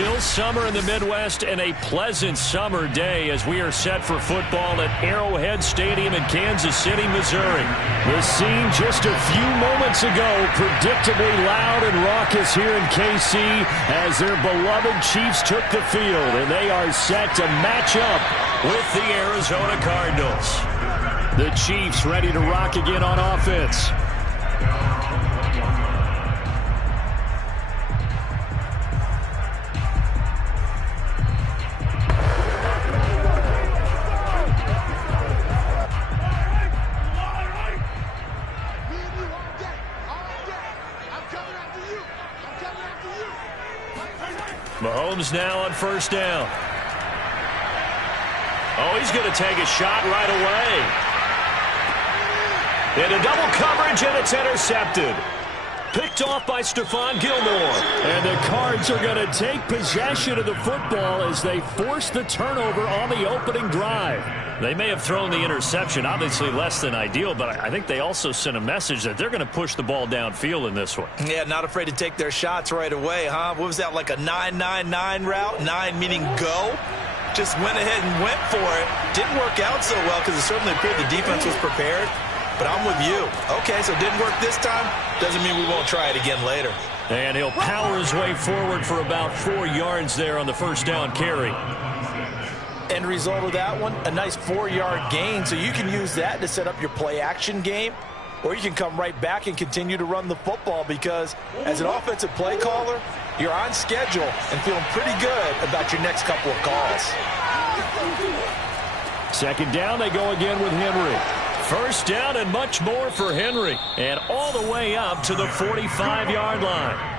Still summer in the Midwest and a pleasant summer day as we are set for football at Arrowhead Stadium in Kansas City, Missouri. The scene just a few moments ago, predictably loud and raucous here in KC as their beloved Chiefs took the field, and they are set to match up with the Arizona Cardinals. The Chiefs ready to rock again on offense. Mahomes now on first down. Oh, he's going to take a shot right away. Into double coverage, and it's intercepted. Picked off by Stephon Gilmore. And the Cards are going to take possession of the football as they force the turnover on the opening drive. They may have thrown the interception, obviously less than ideal, but I think they also sent a message that they're going to push the ball downfield in this one. Yeah, not afraid to take their shots right away, huh? What was that, like a 9-9-9 route? 9 meaning go? Just went ahead and went for it. Didn't work out so well because it certainly appeared the defense was prepared. But I'm with you. Okay, so it didn't work this time. Doesn't mean we won't try it again later. And he'll power his way forward for about 4 yards there on the first down carry. End result of that one, a nice 4-yard gain. So you can use that to set up your play-action game, or you can come right back and continue to run the football because as an offensive play caller, you're on schedule and feeling pretty good about your next couple of calls. Second down, they go again with Henry. First down and much more for Henry. And all the way up to the 45-yard line.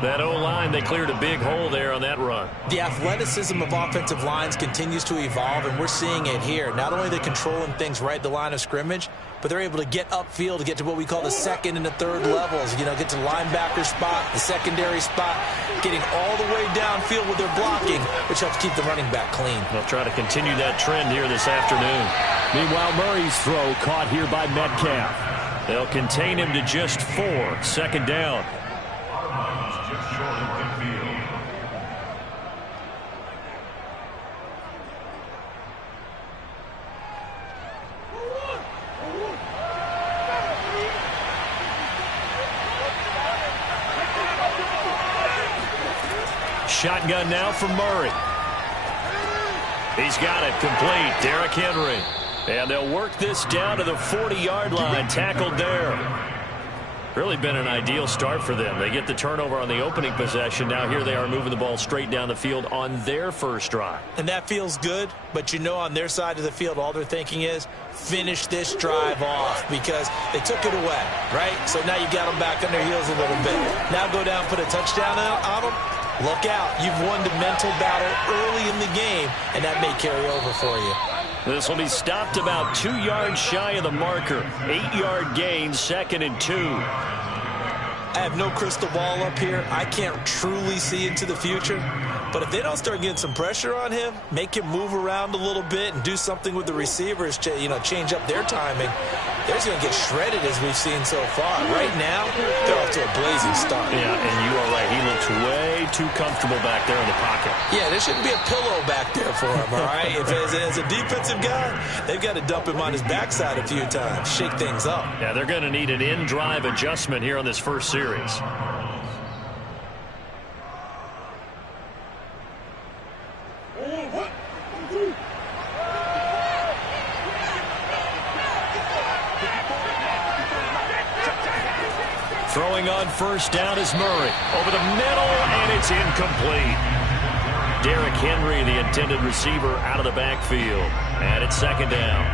That O-line, they cleared a big hole there on that run. The athleticism of offensive lines continues to evolve, and we're seeing it here. Not only are they controlling things right at the line of scrimmage, but they're able to get upfield to get to what we call the second and the third levels. You know, get to the linebacker spot, the secondary spot, getting all the way downfield with their blocking, which helps keep the running back clean. They'll try to continue that trend here this afternoon. Meanwhile, Murray's throw caught here by Metcalf. They'll contain him to just 4. Second down. Shotgun now from Murray. He's got it complete. Derrick Henry. And they'll work this down to the 40-yard line. Tackled there. Really been an ideal start for them. They get the turnover on the opening possession. Now here they are moving the ball straight down the field on their first drive. And that feels good, but you know on their side of the field all they're thinking is finish this drive off because they took it away, right? So now you got them back on their heels a little bit. Now go down, put a touchdown on them. Look out. You've won the mental battle early in the game, and that may carry over for you. This will be stopped about 2 yards shy of the marker. 8-yard gain, 2nd and 2. I have no crystal ball up here. I can't truly see into the future. But if they don't start getting some pressure on him, make him move around a little bit and do something with the receivers, change up their timing, they're just going to get shredded as we've seen so far. Right now, they're off to a blazing start. Yeah, and you are right. He looks way too comfortable back there in the pocket. Yeah, there shouldn't be a pillow back there for him, all right? If as a defensive guy, they've got to dump him on his backside a few times, shake things up. Yeah, they're going to need an in-drive adjustment here on this first series. Throwing on first down is Murray. Over the middle, and it's incomplete. Derrick Henry, the intended receiver, out of the backfield. And it's second down.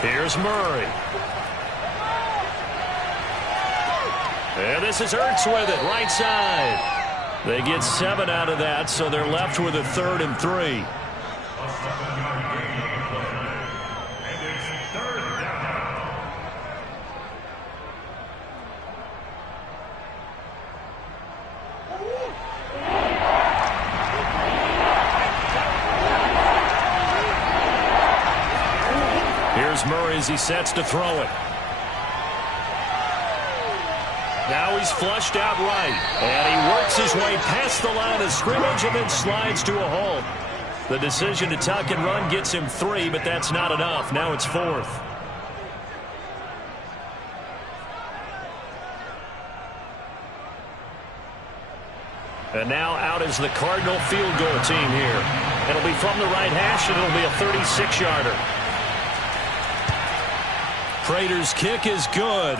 Here's Murray. And this is Ertz with it, right side. They get 7 out of that, so they're left with a 3rd and 3. Here's Murray as he sets to throw it. Now he's flushed out right. And he works his way past the line of scrimmage and then slides to a halt. The decision to tuck and run gets him 3, but that's not enough. Now it's 4th. And now out is the Cardinal field goal team here. It'll be from the right hash, and it'll be a 36-yarder. Prater's kick is good.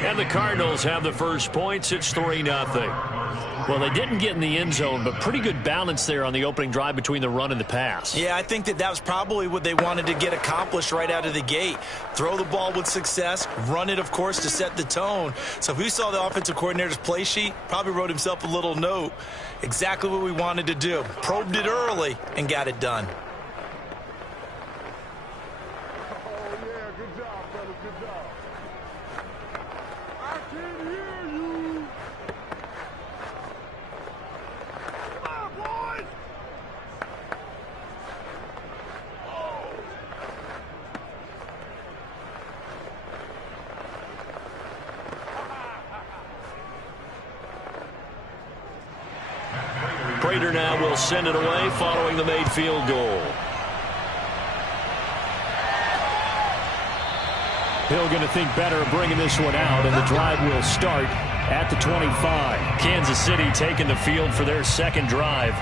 And the Cardinals have the first points. It's 3-0. Well, they didn't get in the end zone, but pretty good balance there on the opening drive between the run and the pass. Yeah, I think that was probably what they wanted to get accomplished right out of the gate. Throw the ball with success, run it, of course, to set the tone. So if we saw the offensive coordinator's play sheet, probably wrote himself a little note. Exactly what we wanted to do. Probed it early and got it done. Prater now will send it away following the made field goal. Hill going to think better of bringing this one out, and the drive will start at the 25. Kansas City taking the field for their second drive.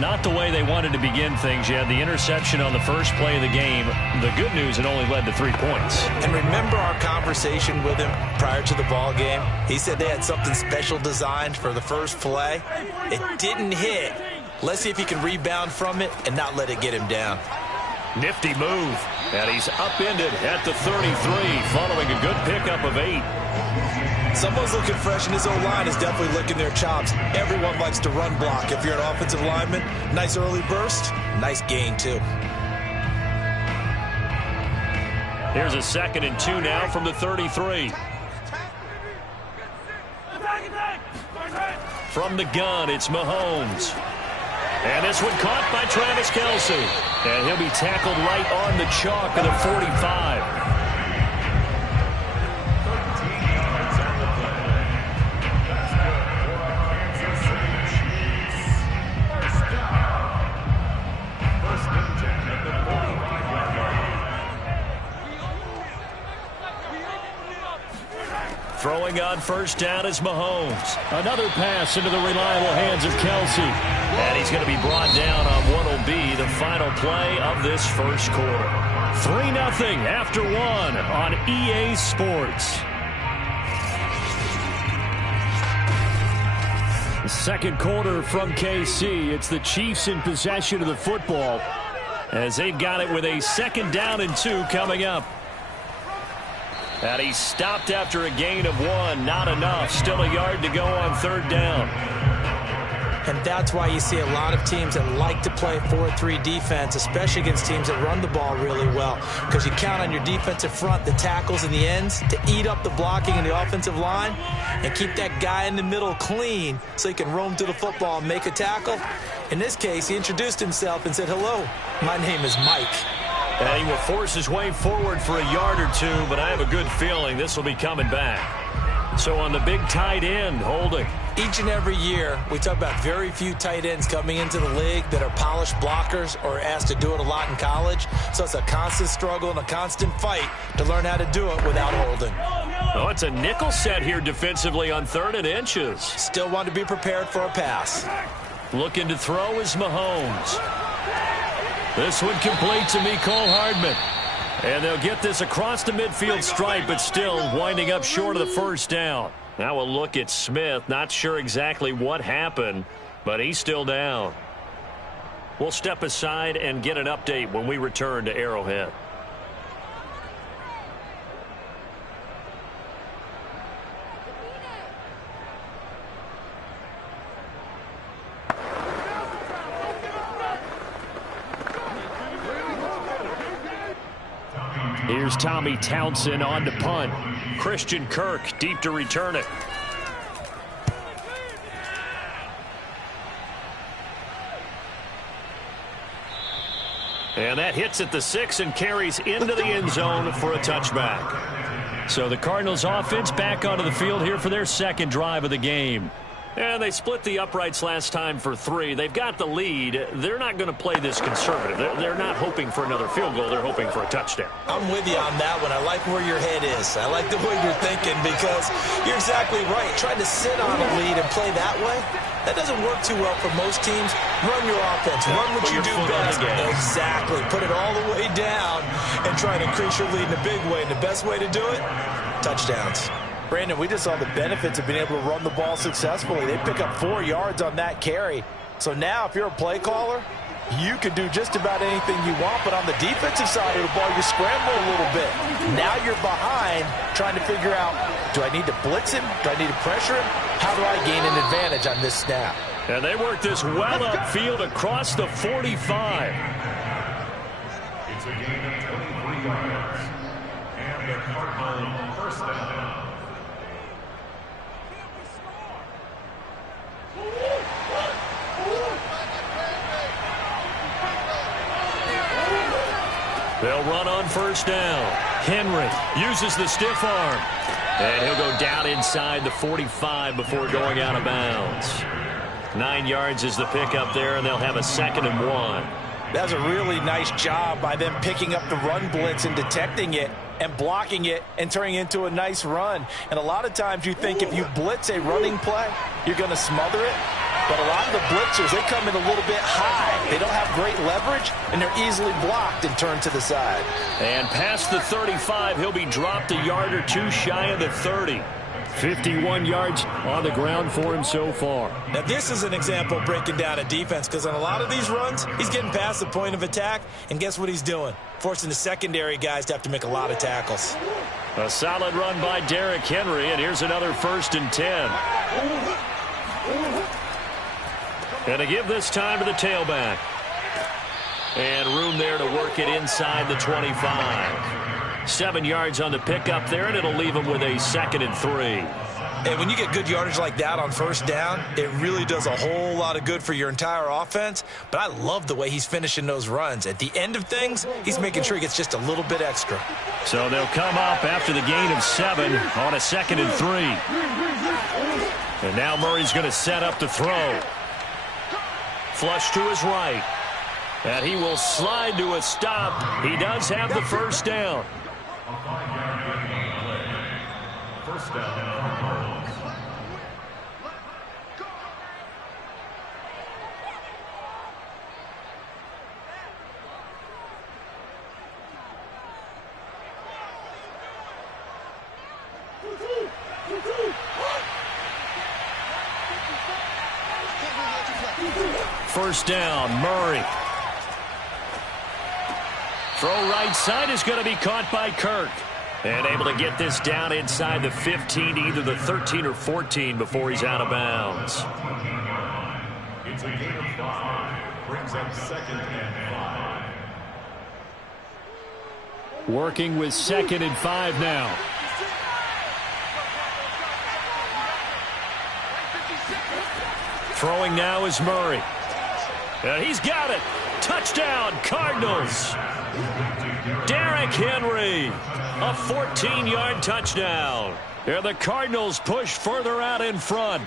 Not the way they wanted to begin things. You had the interception on the first play of the game. The good news, it only led to 3 points. And remember our conversation with him prior to the ball game? He said they had something special designed for the first play. It didn't hit. Let's see if he can rebound from it and not let it get him down. Nifty move. And he's upended at the 33 following a good pickup of 8. Someone's looking fresh, and his O-line is definitely licking their chops. Everyone likes to run block. If you're an offensive lineman, nice early burst, nice gain, too. Here's a 2nd and 2 now from the 33. From the gun, it's Mahomes. And this one caught by Travis Kelce. And he'll be tackled right on the chalk of the 45. Throwing on first down is Mahomes. Another pass into the reliable hands of Kelce. And he's going to be brought down on what will be the final play of this first quarter. 3-0 after 1 on EA Sports. The second quarter from KC. It's the Chiefs in possession of the football as they've got it with a 2nd down and 2 coming up. And he stopped after a gain of 1. Not enough. Still a yard to go on 3rd down. And that's why you see a lot of teams that like to play 4-3 defense, especially against teams that run the ball really well. Because you count on your defensive front, the tackles and the ends, to eat up the blocking in the offensive line and keep that guy in the middle clean so he can roam to the football and make a tackle. In this case, he introduced himself and said, "Hello, my name is Mike." And he will force his way forward for a yard or 2, but I have a good feeling this will be coming back. So on the big tight end, holding. Each and every year, we talk about very few tight ends coming into the league that are polished blockers or asked to do it a lot in college. So it's a constant struggle and a constant fight to learn how to do it without holding. Oh, it's a nickel set here defensively on 3rd and inches. Still want to be prepared for a pass. Looking to throw is Mahomes. This one complete to Mecole Hardman. And they'll get this across the midfield stripe, but still winding up short of the first down. Now we'll look at Smith. Not sure exactly what happened, but he's still down. We'll step aside and get an update when we return to Arrowhead. Here's Tommy Townsend on to punt. Christian Kirk deep to return it. And that hits at the 6 and carries into the end zone for a touchback. So the Cardinals offense back onto the field here for their second drive of the game. And they split the uprights last time for 3. They've got the lead. They're not going to play this conservative. They're not hoping for another field goal. They're hoping for a touchdown. I'm with you on that one. I like where your head is. I like the way you're thinking because you're exactly right. Trying to sit on a lead and play that way, that doesn't work too well for most teams. Run your offense. Run what you do best. Exactly. Put it all the way down and try to increase your lead in a big way. And the best way to do it, touchdowns. Brandon, we just saw the benefits of being able to run the ball successfully. They pick up 4 yards on that carry. So now if you're a play caller, you can do just about anything you want. But on the defensive side of the ball, you scramble a little bit. Now you're behind trying to figure out, do I need to blitz him? Do I need to pressure him? How do I gain an advantage on this snap? And they work this well upfield across the 45. It's a gain of 23 yards. And the Cardinals first down. They'll run on first down. Henry uses the stiff arm. And he'll go down inside the 45 before going out of bounds. 9 yards is the pickup there, and they'll have a 2nd and 1. That's a really nice job by them picking up the run blitz and detecting it and blocking it and turning it into a nice run. And a lot of times you think if you blitz a running play, you're going to smother it. But a lot of the blitzers, they come in a little bit high. They don't have great leverage, and they're easily blocked and turned to the side. And past the 35, he'll be dropped a yard or two shy of the 30. 51 yards on the ground for him so far. Now, this is an example of breaking down a defense because on a lot of these runs, he's getting past the point of attack, and guess what he's doing? Forcing the secondary guys to have to make a lot of tackles. A solid run by Derrick Henry, and here's another 1st and 10. And to give this time to the tailback. And room there to work it inside the 25. 7 yards on the pickup there, and it'll leave him with a 2nd and 3. And when you get good yardage like that on first down, it really does a whole lot of good for your entire offense. But I love the way he's finishing those runs. At the end of things, he's making sure he gets just a little bit extra. So they'll come up after the gain of 7 on a 2nd and 3. And now Murray's going to set up to throw. Flush to his right. And he will slide to a stop. He does have the first down. First down. First down, Murray. Throw right side is going to be caught by Kirk. And able to get this down inside the 15 to either the 13 or 14 before he's out of bounds. It's a gain of 5. Brings up 2nd and 5. Working with 2nd and 5 now. Throwing now is Murray. And he's got it. Touchdown, Cardinals. Derrick Henry, a 14-yard touchdown. And the Cardinals push further out in front.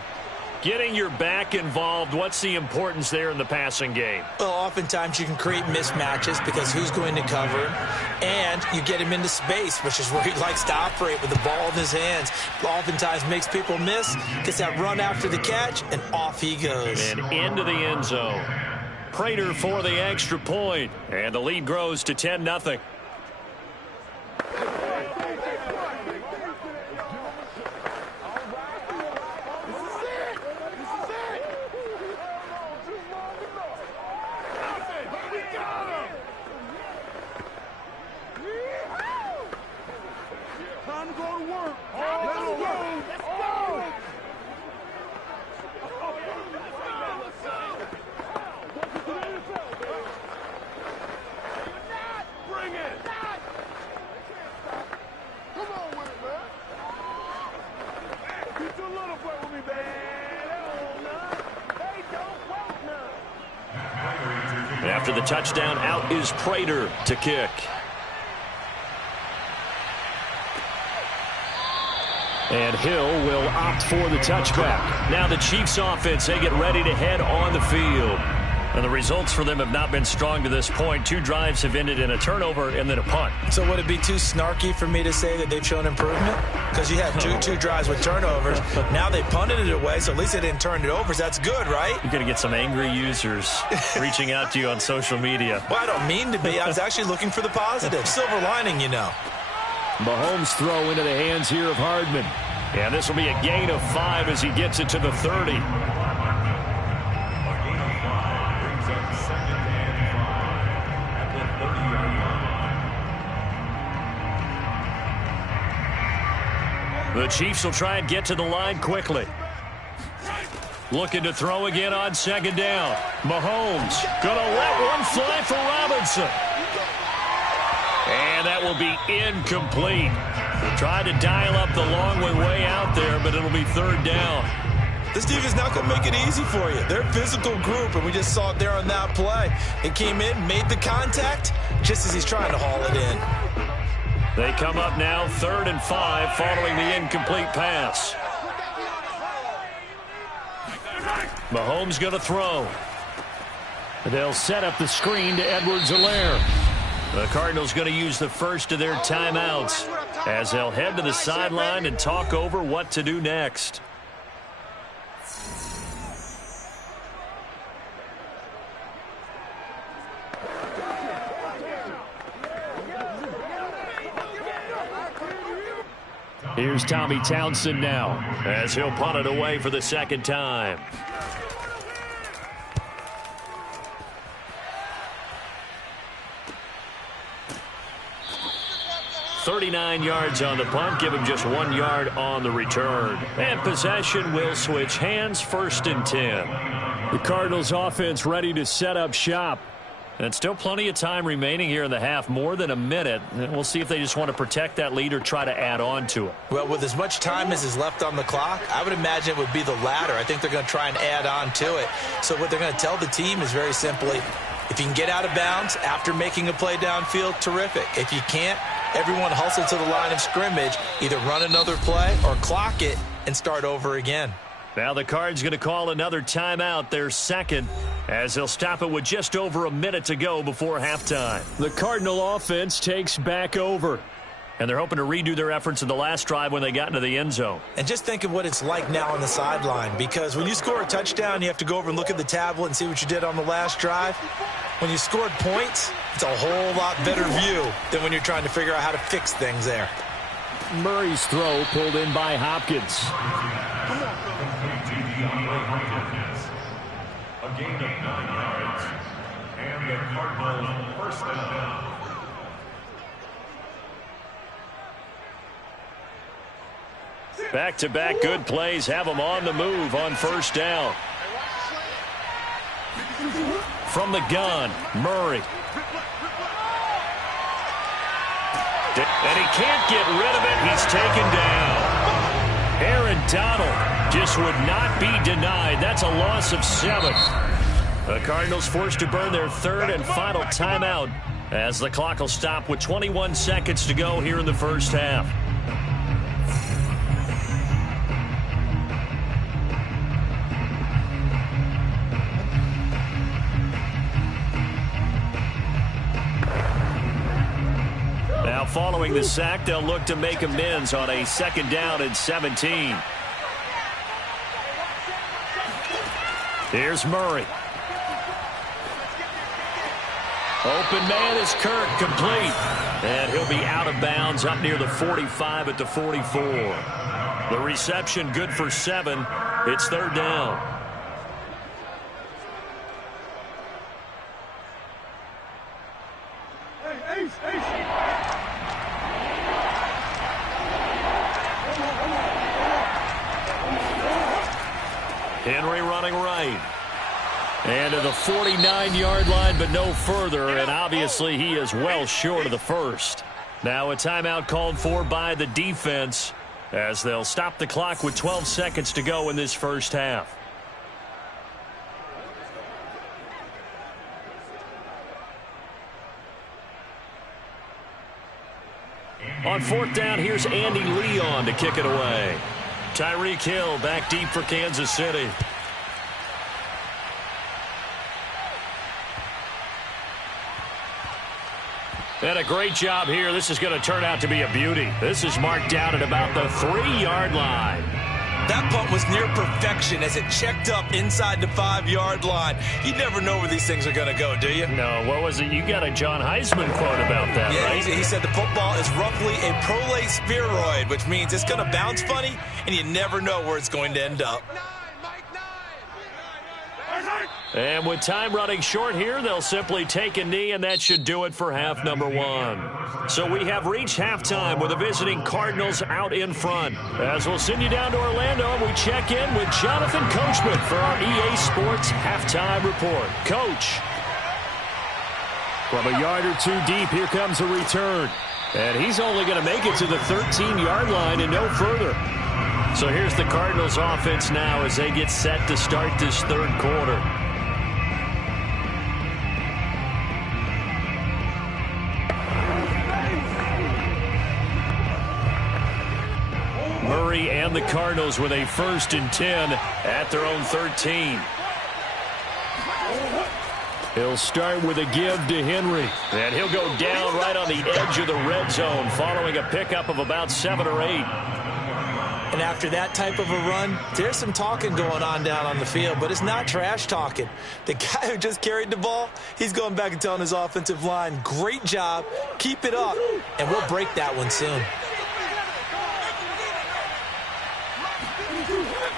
Getting your back involved, what's the importance there in the passing game? Well, oftentimes you can create mismatches because who's going to cover him, and you get him into space, which is where he likes to operate with the ball in his hands. Oftentimes makes people miss, gets that run after the catch, and off he goes. And into the end zone. Prater for the extra point, and the lead grows to 10-0. After the touchdown, out is Prater to kick. And Hill will opt for the touchback. Now the Chiefs offense, they get ready to head on the field. And the results for them have not been strong to this point. 2 drives have ended in a turnover and then a punt. So would it be too snarky for me to say that they've shown improvement? Because you had two drives with turnovers. Now they punted it away, so at least they didn't turn it over. So that's good, right? You're going to get some angry users reaching out to you on social media. Well, I don't mean to be. I was actually looking for the positive. Silver lining, you know. Mahomes throw into the hands here of Hardman. And this will be a gain of 5 as he gets it to the 30. The Chiefs will try and get to the line quickly. Looking to throw again on 2nd down. Mahomes going to let one fly for Robinson. And that will be incomplete. Tried to dial up the long way out there, but it'll be 3rd down. This defense is not going to make it easy for you. They're a physical group, and we just saw it there on that play. It came in, made the contact, just as he's trying to haul it in. They come up now 3rd and 5 following the incomplete pass. Mahomes going to throw. They'll set up the screen to Edwards-Helaire. The Cardinals going to use the first of their timeouts as they'll head to the sideline and talk over what to do next. Here's Tommy Townsend now as he'll punt it away for the 2nd time. $39 yards on the punt, give him just 1 yard on the return. And possession will switch hands, 1st and 10. The Cardinals offense ready to set up shop. And still plenty of time remaining here in the half, more than a minute. And we'll see if they just want to protect that lead or try to add on to it. Well, with as much time as is left on the clock, I would imagine it would be the latter. I think they're going to try and add on to it. So what they're going to tell the team is very simply, if you can get out of bounds after making a play downfield, terrific. If you can't, everyone hustle to the line of scrimmage, either run another play or clock it and start over again. Now the Cards going to call another timeout, their 2nd, as they'll stop it with just over a minute to go before halftime. The Cardinal offense takes back over. And they're hoping to redo their efforts in the last drive when they got into the end zone. And just think of what it's like now on the sideline, because when you score a touchdown, you have to go over and look at the tablet and see what you did on the last drive. When you scored points, it's a whole lot better view than when you're trying to figure out how to fix things there. Murray's throw pulled in by Hopkins. A gain of 9 yards. And the Cardinals 1st down. Back-to-back good plays have them on the move on 1st down. From the gun, Murray. And he can't get rid of it. He's taken down. Aaron Donald just would not be denied. That's a loss of 7. The Cardinals forced to burn their 3rd and final timeout as the clock will stop with 21 seconds to go here in the first half. Now following the sack, they'll look to make amends on a 2nd down and 17. Here's Murray. Open man is Kirk, complete. And he'll be out of bounds up near the 45 at the 44. The reception good for 7. It's 3rd down. Henry running right. And to the 49-yard line, but no further. And obviously he is well short of the 1st. Now a timeout called for by the defense as they'll stop the clock with 12 seconds to go in this first half. On fourth down, here's Andy Leon to kick it away. Tyreek Hill back deep for Kansas City. And a great job here. This is going to turn out to be a beauty. This is marked out at about the 3-yard line. That punt was near perfection as it checked up inside the 5-yard line. You never know where these things are going to go, do you? No, what was it? You got a John Heisman quote about that, yeah, right? He said the football is roughly a prolate spheroid, which means it's going to bounce funny, and you never know where it's going to end up. And with time running short here, they'll simply take a knee, and that should do it for half number one. So we have reached halftime with the visiting Cardinals out in front. As we'll send you down to Orlando, we check in with Jonathan Coachman for our EA Sports Halftime Report. Coach. From a yard or two deep, here comes a return. And he's only going to make it to the 13-yard line and no further. So here's the Cardinals offense now as they get set to start this third quarter. Murray and the Cardinals with a 1st and 10 at their own 13. He'll start with a give to Henry. And he'll go down right on the edge of the red zone following a pickup of about 7 or 8. And after that type of a run, there's some talking going on down on the field, but it's not trash talking. The guy who just carried the ball, he's going back and telling his offensive line, great job, keep it up, and we'll break that one soon.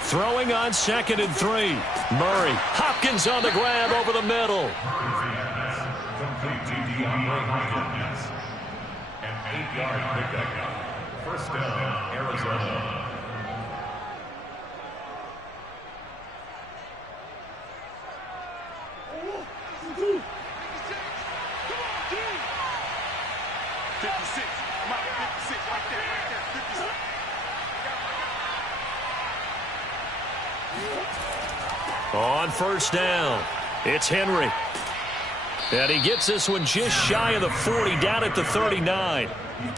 Throwing on 2nd and 3. Murray. Hopkins on the grab over the middle. Complete to DeAndre Hopkins. An 8-yard pickup. First down, Arizona. On first down, it's Henry. And he gets this one just shy of the 40, down at the 39.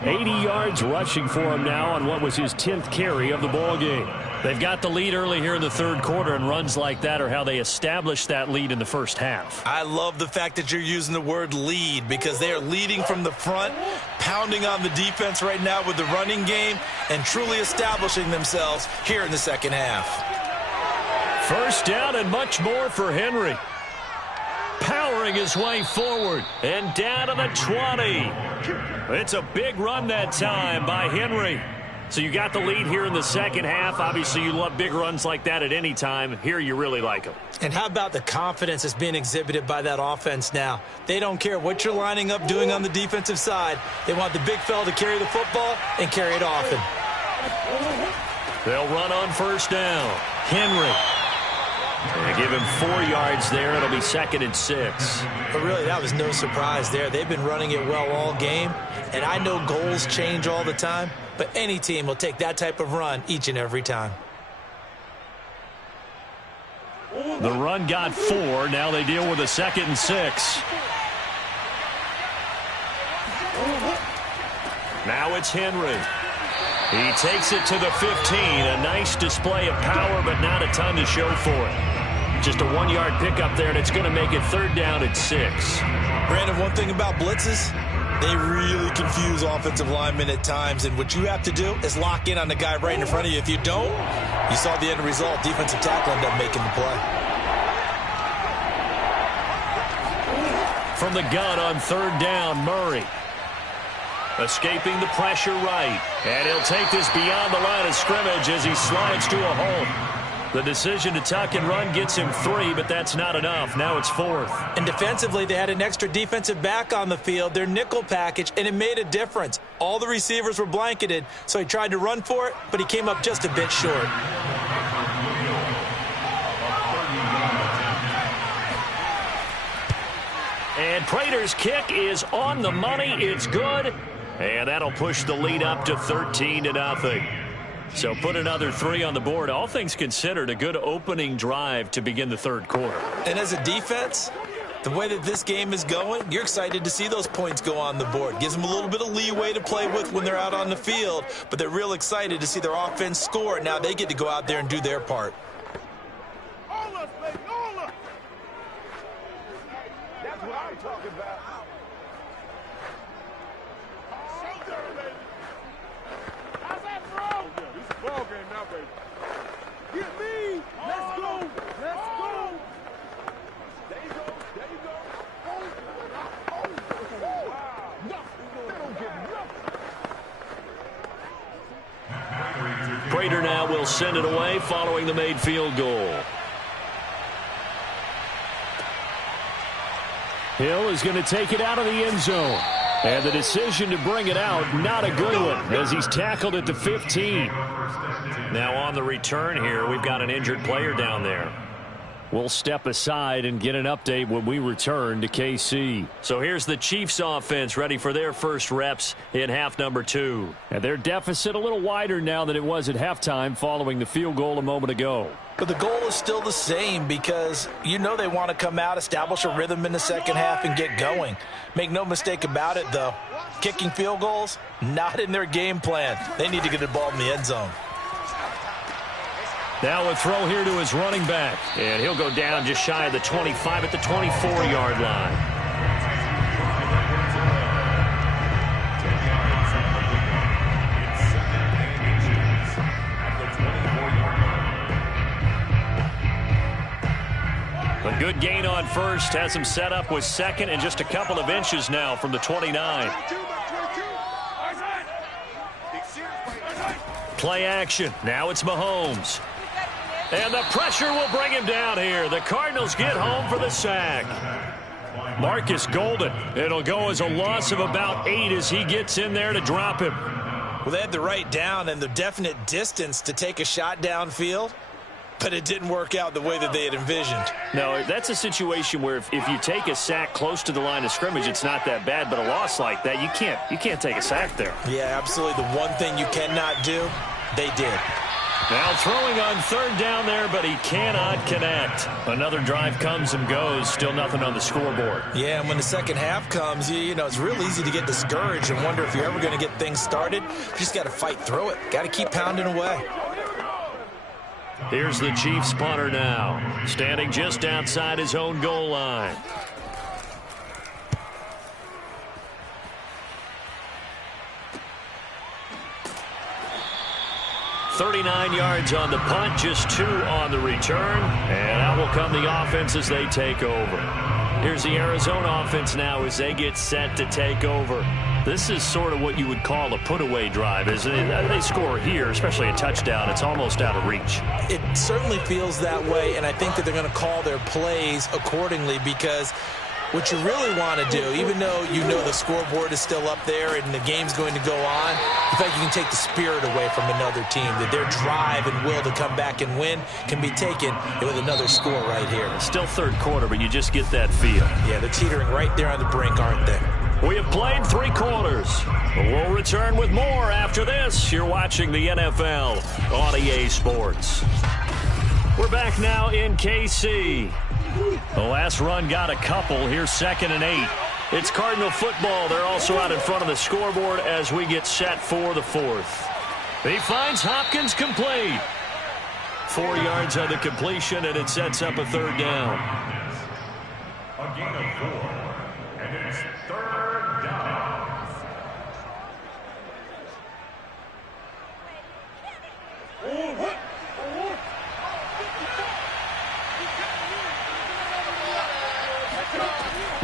80 yards rushing for him now on what was his 10th carry of the ballgame. They've got the lead early here in the third quarter, and runs like that are how they established that lead in the first half. I love the fact that you're using the word lead because they are leading from the front, pounding on the defense right now with the running game, and truly establishing themselves here in the second half. First down and much more for Henry. Powering his way forward and down to the 20. It's a big run that time by Henry. So you got the lead here in the second half. Obviously, you love big runs like that at any time. Here, you really like them. And how about the confidence that's being exhibited by that offense now? They don't care what you're lining up doing on the defensive side. They want the big fella to carry the football and carry it often. They'll run on first down. Henry. They give him 4 yards there. It'll be 2nd and 6. But really, that was no surprise there. They've been running it well all game. And I know goals change all the time, but any team will take that type of run each and every time. The run got 4. Now they deal with a 2nd and 6. Now it's Henry. He takes it to the 15. A nice display of power, but not a ton to show for it. Just a 1-yard pickup there, and it's going to make it 3rd down at 6. Brandon, one thing about blitzes, they really confuse offensive linemen at times, and what you have to do is lock in on the guy right in front of you. If you don't, you saw the end result. Defensive tackle ended up making the play. From the gun on 3rd down, Murray. Escaping the pressure right. And he'll take this beyond the line of scrimmage as he slides to a hole. The decision to tuck and run gets him 3, but that's not enough. Now it's 4th. And defensively, they had an extra defensive back on the field, their nickel package, and it made a difference. All the receivers were blanketed, so he tried to run for it, but he came up just a bit short. And Prater's kick is on the money. It's good. And that'll push the lead up to 13-0. So put another 3 on the board. All things considered, a good opening drive to begin the third quarter. And as a defense, The way that this game is going, you're excited to see those points go on the board. Gives them a little bit of leeway to play with when they're out on the field, but they're real excited to see their offense score. Now they get to go out there and do their part. All us, baby, all us. That's what I'm talking about. How's that, bro? Yeah, this is a ball game now, baby. Get me. Let's go. Let's go. There you go. There you go. Prater now will send it away following the made field goal. Hill is going to take it out of the end zone. And the decision to bring it out, not a good one, as he's tackled at the 15. Now on the return here, we've got an injured player down there. We'll step aside and get an update when we return to KC. So here's the Chiefs offense ready for their first reps in half number 2. And their deficit a little wider now than it was at halftime following the field goal a moment ago. But the goal is still the same because you know they want to come out, establish a rhythm in the second half, and get going. Make no mistake about it, though. Kicking field goals, not in their game plan. They need to get the ball in the end zone. Now a throw here to his running back. And he'll go down just shy of the 25 at the 24-yard line. A good gain on first. Has him set up with second and just a couple of inches now from the 29. Play action. Now it's Mahomes. And the pressure will bring him down here. The Cardinals get home for the sack. Marcus Golden. It'll go as a loss of about 8 as he gets in there to drop him. Well, they had the right down and the definite distance to take a shot downfield, but it didn't work out the way that they had envisioned. No, that's a situation where if you take a sack close to the line of scrimmage, it's not that bad, but a loss like that, you can't take a sack there. Yeah, absolutely. The one thing you cannot do, they did. Now throwing on third down there, but he cannot connect. Another drive comes and goes. Still nothing on the scoreboard. Yeah, and when the second half comes, you know, it's real easy to get discouraged and wonder if you're ever going to get things started. You just got to fight through it. Got to keep pounding away. Here's the Chiefs punter now, standing just outside his own goal line. .39 yards on the punt, just 2 on the return. And out will come the offense as they take over. Here's the Arizona offense now as they get set to take over. This is sort of what you would call a put-away drive, isn't it? They score here, especially a touchdown. It's almost out of reach. It certainly feels that way, and I think that they're going to call their plays accordingly because what you really want to do, even though you know the scoreboard is still up there and the game's going to go on, the fact you can take the spirit away from another team, that their drive and will to come back and win can be taken with another score right here. Still third quarter, but you just get that feel. Yeah, they're teetering right there on the brink, aren't they? We have played 3 quarters. We'll return with more after this. You're watching the NFL on EA Sports. We're back now in KC. The last run got a couple. Here's 2nd and 8. It's Cardinal football. They're also out in front of the scoreboard as we get set for the 4th. He finds Hopkins complete. 4 yards on the completion, and it sets up a 3rd down. A gain of 4, and it's 3rd down.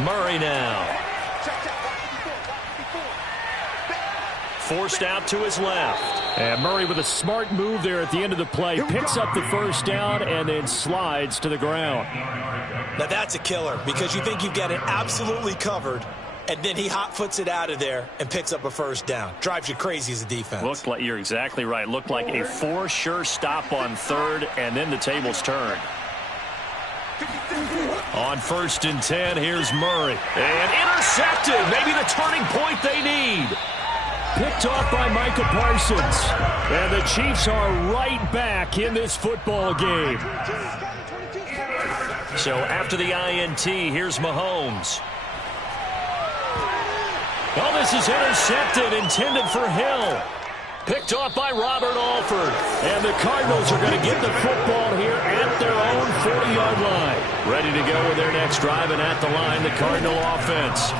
Murray now. Forced out to his left. And Murray with a smart move there at the end of the play. Picks up the 1st down and then slides to the ground. Now that's a killer because you think you've got it absolutely covered, and then he hot-foots it out of there and picks up a 1st down. Drives you crazy as a defense. Looked like, you're exactly right. Looked like a 4 sure stop on 3rd, and then the tables turned. On 1st and 10, here's Murray. And intercepted. Maybe the turning point they need. Picked off by Micah Parsons. And the Chiefs are right back in this football game. So after the INT, here's Mahomes. Oh, this is intercepted, intended for Hill. Picked off by Robert Alford. And the Cardinals are going to get the football here at their own 40-yard line. Ready to go with their next drive, and at the line, the Cardinal offense.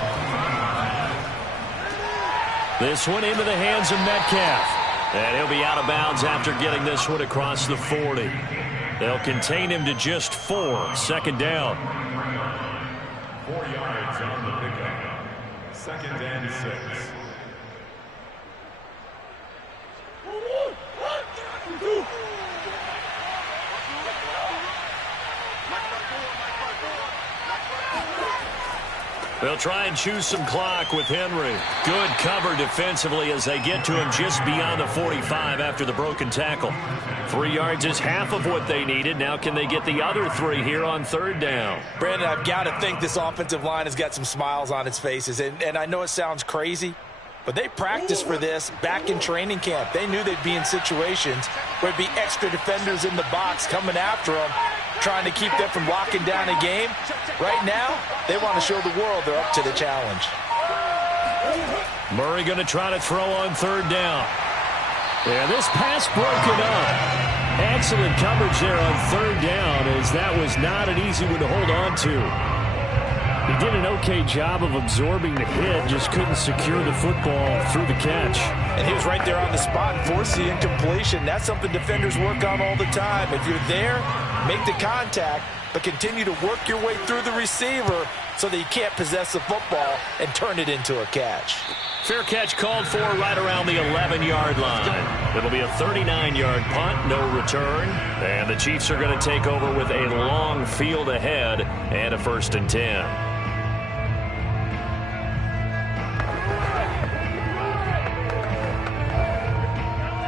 This one into the hands of Metcalf. And he'll be out of bounds after getting this one across the 40. They'll contain him to just 4. Second down. 4 yards on the pickup. Second and 6. They'll try and choose some clock with Henry. Good cover defensively as they get to him just beyond the 45 after the broken tackle. 3 yards is half of what they needed. Now can they get the other 3 here on third down? Brandon, I've got to think this offensive line has got some smiles on its faces. And I know it sounds crazy, but they practiced for this back in training camp. They knew they'd be in situations where there'd be extra defenders in the box coming after them, trying to keep them from locking down a game. Right now, they want to show the world they're up to the challenge. Murray going to try to throw on third down. Yeah, this pass broken up. Excellent coverage there on third down, as that was not an easy one to hold on to. He did an okay job of absorbing the hit, just couldn't secure the football through the catch. And he was right there on the spot and forced the incompletion. That's something defenders work on all the time. If you're there, make the contact, but continue to work your way through the receiver so that you can't possess the football and turn it into a catch. Fair catch called for right around the 11-yard line. It'll be a 39-yard punt, no return. And the Chiefs are going to take over with a long field ahead and a 1st and 10.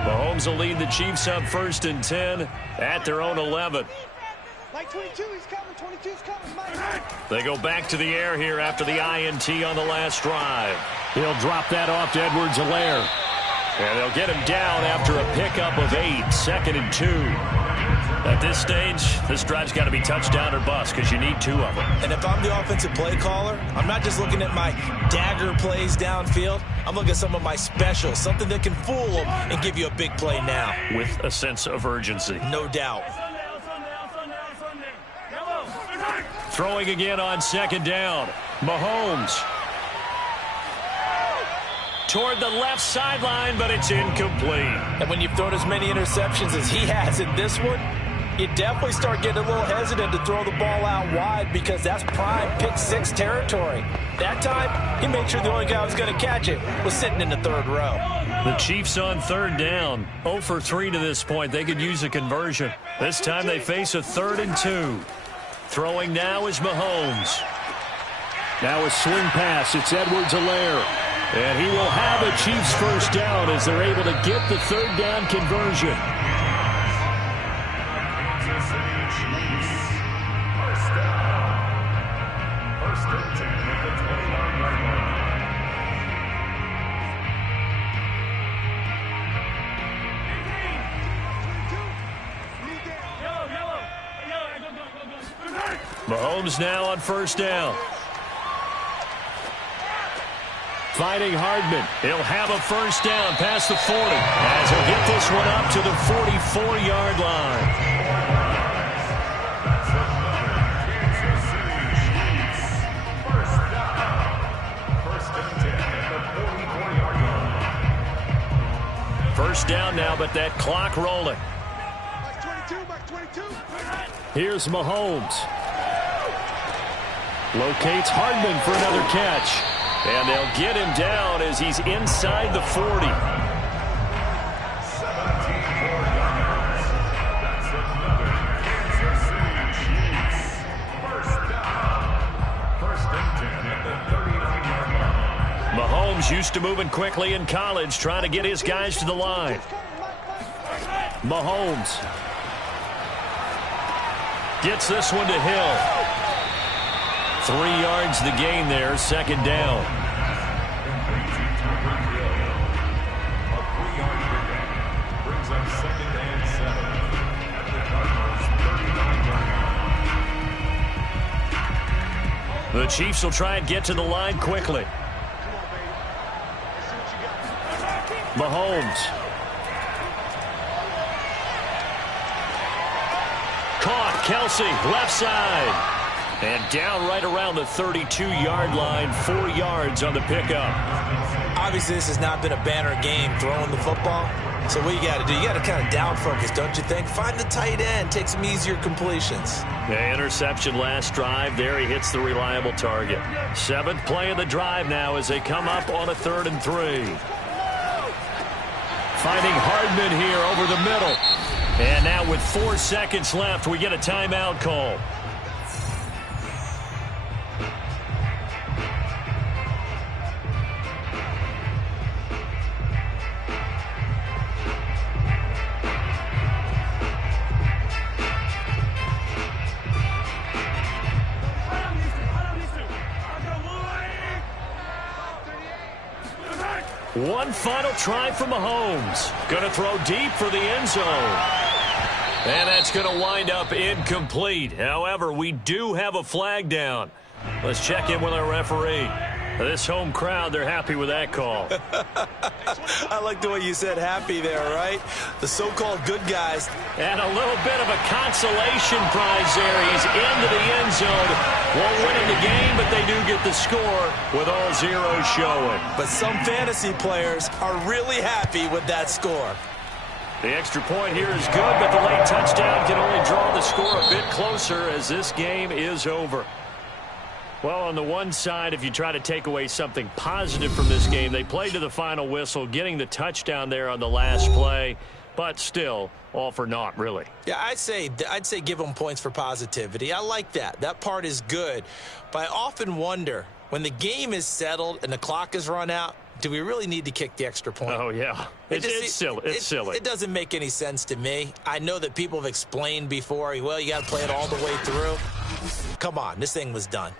Mahomes will lead the Chiefs up 1st and 10 at their own 11. Mike 22, he's coming. 22's coming, Mike. They go back to the air here after the INT on the last drive. He'll drop that off to Edwards-Helaire. And they'll get him down after a pickup of 8, 2nd and 2. At this stage, this drive's got to be touchdown or bust because you need 2 of them. And if I'm the offensive play caller, I'm not just looking at my dagger plays downfield. I'm looking at some of my specials, something that can fool them and give you a big play now. With a sense of urgency. No doubt. Throwing again on 2nd down. Mahomes. Toward the left sideline, but it's incomplete. And when you've thrown as many interceptions as he has in this one, you definitely start getting a little hesitant to throw the ball out wide because that's prime pick 6 territory. That time, he made sure the only guy who was going to catch it was sitting in the 3rd row. The Chiefs on 3rd down. 0 for 3 to this point. They could use a conversion. This time they face a 3rd and 2. Throwing now is Mahomes. Now a swing pass. It's Edwards-Helaire. And he will have a Chiefs 1st down as they're able to get the 3rd down conversion. Kansas City Chiefs. 1st down. 1st and 10 at the 29-yard line. Mahomes now on 1st down. Fighting Hardman. He'll have a 1st down past the 40 as he'll get this one up to the 44-yard line. That's another Kansas City Chiefs. 1st down. 1st and 10 at the 44-yard line. 1st down now, but that clock rolling. Mike 22. Here's Mahomes. Locates Hardman for another catch. And they'll get him down as he's inside the 40. 17 more yards. That's another Kansas City Chiefs. 1st down. 1st and 10 at the 39-yard line. Mahomes used to moving quickly in college, trying to get his guys to the line. Mahomes gets this one to Hill. 3 yards the gain there, 2nd down. A 3-yard pickup brings up 2nd and 7 at the Cardinals' 39-yard line. The Chiefs will try and get to the line quickly. Mahomes. Caught. Kelsey, left side. And down right around the 32-yard line, 4 yards on the pickup. Obviously, this has not been a banner game throwing the football. So what you got to do, you got to kind of down focus, don't you think? Find the tight end, take some easier completions. The interception last drive. There he hits the reliable target. 7th play of the drive now as they come up on a 3rd and 3. Finding Hardman here over the middle. And now with 4 seconds left, we get a timeout call. One final try for Mahomes. Going to throw deep for the end zone. And that's going to wind up incomplete. However, we do have a flag down. Let's check in with our referee. This home crowd, they're happy with that call. I like the way you said happy there, right? The so-called good guys. And a little bit of a consolation prize there. He's into the end zone. Won't win in the game, but they do get the score with all zeros showing. But some fantasy players are really happy with that score. The extra point here is good, but the late touchdown can only draw the score a bit closer as this game is over. Well, on the one side, if you try to take away something positive from this game, they played to the final whistle, getting the touchdown there on the last play, but still, all for naught, really. Yeah, I'd say give them points for positivity. I like that. That part is good. But I often wonder, when the game is settled and the clock is run out, do we really need to kick the extra point? Oh, yeah. It's silly. It's silly. It doesn't make any sense to me. I know that people have explained before, well, you got to play it all the way through. Come on, this thing was done.